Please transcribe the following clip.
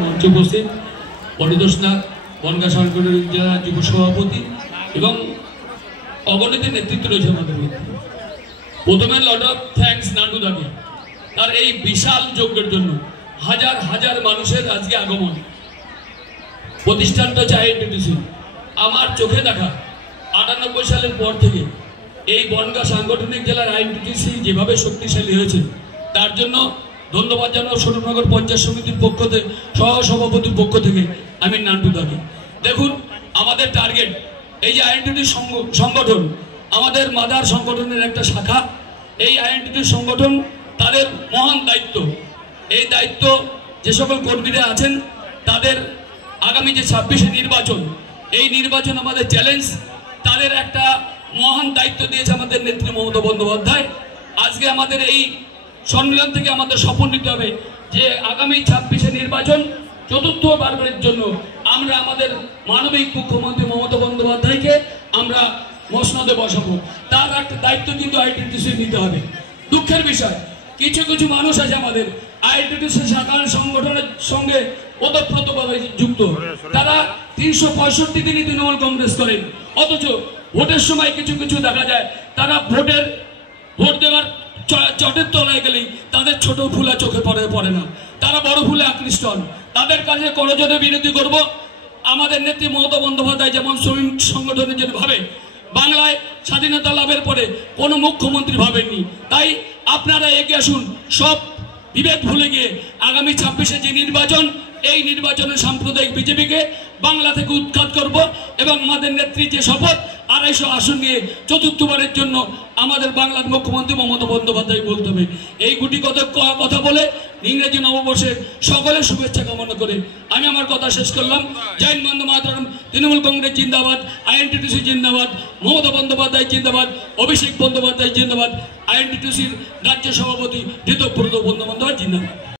মঞ্চে উপস্থিত পরিদর্শনা বনগাঁ সাংগঠনিক জেলা যুব সভাপতি এবং অগণিত নেতৃত্ব রয়েছে আমাদের মধ্যে। প্রথমে লট অফ থ্যাঙ্কস নান্টুদাকে তার এই বিশাল যজ্ঞের জন্য, হাজার হাজার মানুষের আজকে আগমন। প্রতিষ্ঠানটা হচ্ছে আইএনটিটিসি। আমার চোখে দেখা 98 সালের পর থেকে এই বনগাঁ সাংগঠনিক জেলার আইএনটিটিসি যেভাবে শক্তিশালী হয়েছে, তার জন্য ধন্যবাদ জানাও স্বরূপনগর পঞ্চায়েত সমিতির পক্ষ থেকে, সহসভাপতির পক্ষ থেকে আমি নান্টুদাকে। দেখুন, আমাদের টার্গেট এই যে আইএনটিটি সংগঠন, আমাদের মাদার সংগঠনের একটা শাখা। এই আইএনটিটি সংগঠন তাদের মহান দায়িত্ব, এই দায়িত্ব যে সকল কর্মীরা আছেন তাদের আগামী যে 26শে নির্বাচন, এই নির্বাচন আমাদের চ্যালেঞ্জ। তাদের একটা মহান দায়িত্ব দিয়েছে আমাদের নেত্রী মমতা বন্দ্যোপাধ্যায়। আজকে আমাদের এই সম্মেলন থেকে আমাদের শপথ নিতে হবে যে আগামী 26শে নির্বাচন চতুর্থবারের জন্য আমরা আমাদের মানবিক মুখ্যমন্ত্রী মমতা বন্দ্যোপাধ্যায়কে আমরা মসনদে বসাবো। তার একটা দায়িত্ব কিন্তু আইএনটিটিসি নিতে হবে। দুঃখের বিষয়, কিছু কিছু মানুষ আছে আমাদের আইএনটিটিসি শাখার সংগঠনের সঙ্গে ওতপ্রোতভাবে যুক্ত। তারা 365 দিনই তৃণমূল কংগ্রেস করেন, অথচ ভোটের সময় কিছু কিছু দেখা যায় তারা ভোট দেওয়ার চটের তলায় গেলেই তাদের ছোট ফুলা চোখে পড়ে না, তারা বড় ফুলে আকৃষ্ট হন। তাদের কাছে করজোড়ে বিরোধী করব। আমাদের নেত্রী মমতা বন্দ্যোপাধ্যায় যেমন শ্রমিক সংগঠনের জন্য ভাবে, বাংলায় স্বাধীনতা লাভের পরে কোনো মুখ্যমন্ত্রী ভাবেননি। তাই আপনারা এগিয়ে আসুন, সব বিভেদ ভুলে গিয়ে আগামী 26শে যে নির্বাচন, এই নির্বাচনে সাম্প্রদায়িক বিজেপিকে বাংলা থেকে উৎখাত করব এবং আমাদের নেত্রী যে শপথ 250 আসন নিয়ে চতুর্থবারের জন্য আমাদের বাংলার মুখ্যমন্ত্রী মমতা বন্দ্যোপাধ্যায় বলতে হবে। এই গুটি কথা বলে ইংরেজি নববর্ষের সকলের শুভেচ্ছা কামনা করে আমি আমার কথা শেষ করলাম। জয় হিন্দ, বন্দে মাতরম। তৃণমূল কংগ্রেস জিন্দাবাদ, আইএনটিটিসি জিন্দাবাদ, মমতা বন্দ্যোপাধ্যায় জিন্দাবাদ, অভিষেক বন্দ্যোপাধ্যায় জিন্দাবাদ, আইএনটিটিসির রাজ্য সভাপতি ঋতব্রত বন্দ্যোপাধ্যায় জিন্দাবাদ।